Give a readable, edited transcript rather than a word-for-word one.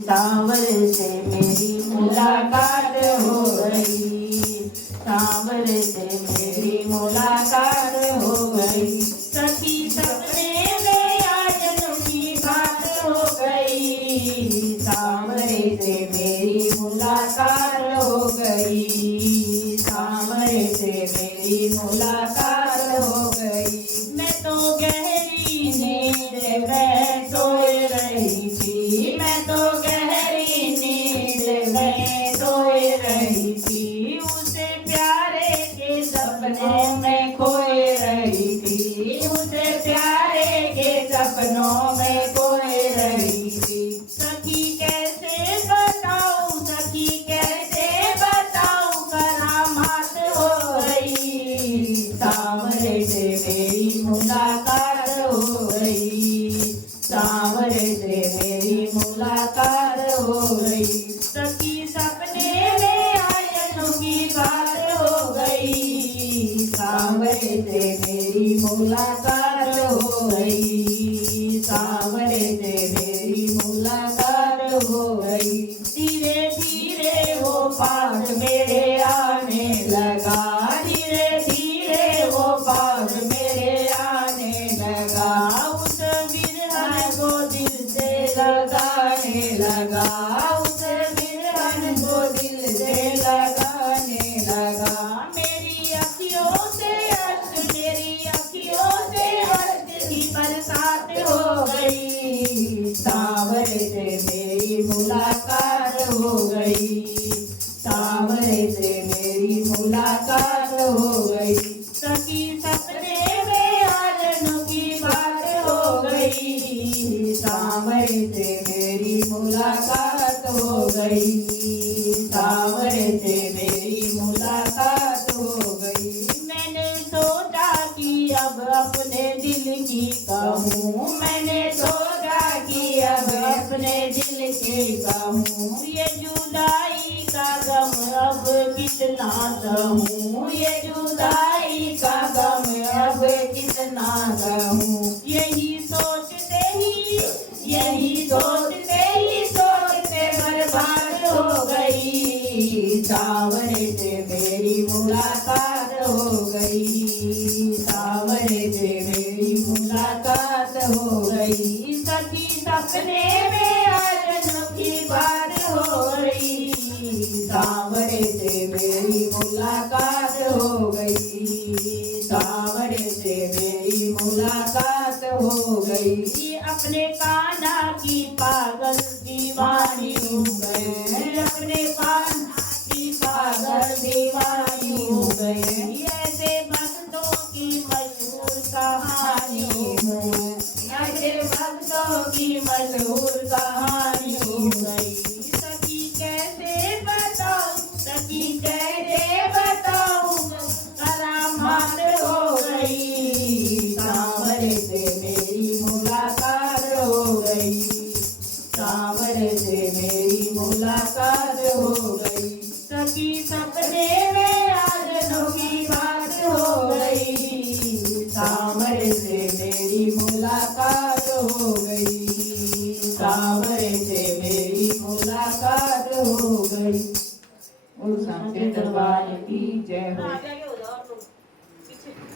सांवरे से मेरी मुलाकात हो गई, सांवरे से मेरी मुलाकात हो गई। सखी सपने में आज की बात हो गई, सांवरे से मेरी मुलाकात हो गई, सांवरे से मेरी मुलाकात हो गई। मैं तो गहरी नींद में सोए रही थी, मैं तो गहरी नींद में सोए रही थी, उसे प्यारे के सपनों में खोए रही थी, उसे प्यारे के सपनों में खोए रही थी। सखी कैसे बताऊं, सखी कैसे बताऊं, करामात हो गई, सांवरे से मेरी मुलाकात हो गई, सांवरे से मेरी मुलाकात हो गई। सखी सपने में आयनों की बात हो गई, सांवरे से मेरी मुलाकात हो गई, सांवरे से मेरी मुलाकात हो गई। धीरे धीरे वो पास मेरे आने लगा, धीरे धीरे वो पास मेरे आने लगा, उस बिरहन को दिल से लगाने लगा, उस बिरहन को दिल से लगाने लगा। मेरी अखियों से अर्थ, मेरी अखियों से अर्थ की बरसात हो गई, सांवरे से मेरी मुलाकात हो गई, सांवरे से मेरी मुलाकात हो गई। सखी सपने में आनंद की बात हो गई, सांवरे से मेरी मुलाकात हो गई, सांवरे से मेरी मुलाकात हो गई। मैंने सोचा कि अब अपने दिल की कहूँ, मैंने सोचा कि अब अपने दिल की कहूँ, ये जुदाई का गम अब कितना सहूँ, ये जुदाई का गम अब कितना सहूँ। यही सोचते ही, यही सोचते ही सोचते बर्बाद हो गई, सांवरे से मेरी मुलाकात हो गई, सांवरे से मेरी मुलाकात हो गई। सखी सपने में आज की बात हो गई, सांवरे से मेरी मुलाकात हो गई, सांवरे से मेरी मुलाकात हो गई। अपने कान्हा की पागल दीवानी हूँ मैं, अपने कान्हा की पागल दीवानी हूँ मैं, ऐसे भक्तों की मशहूर कहानी हूँ, ऐसे भक्तों की मशहूर कहानी हूँ गई। सखी कैसे बताऊं, सखी कैसे बताऊं, करामात हो गई, सांवरे से मेरी मुलाकात हो गई, सांवरे से मेरी मुलाकात हो गई। सखी सपने में आजनों की बात हो गई, सांवरे से मेरी मुलाकात हो गई, सांवरे से मेरी मुलाकात हो गई। उस दरबार की जय हो।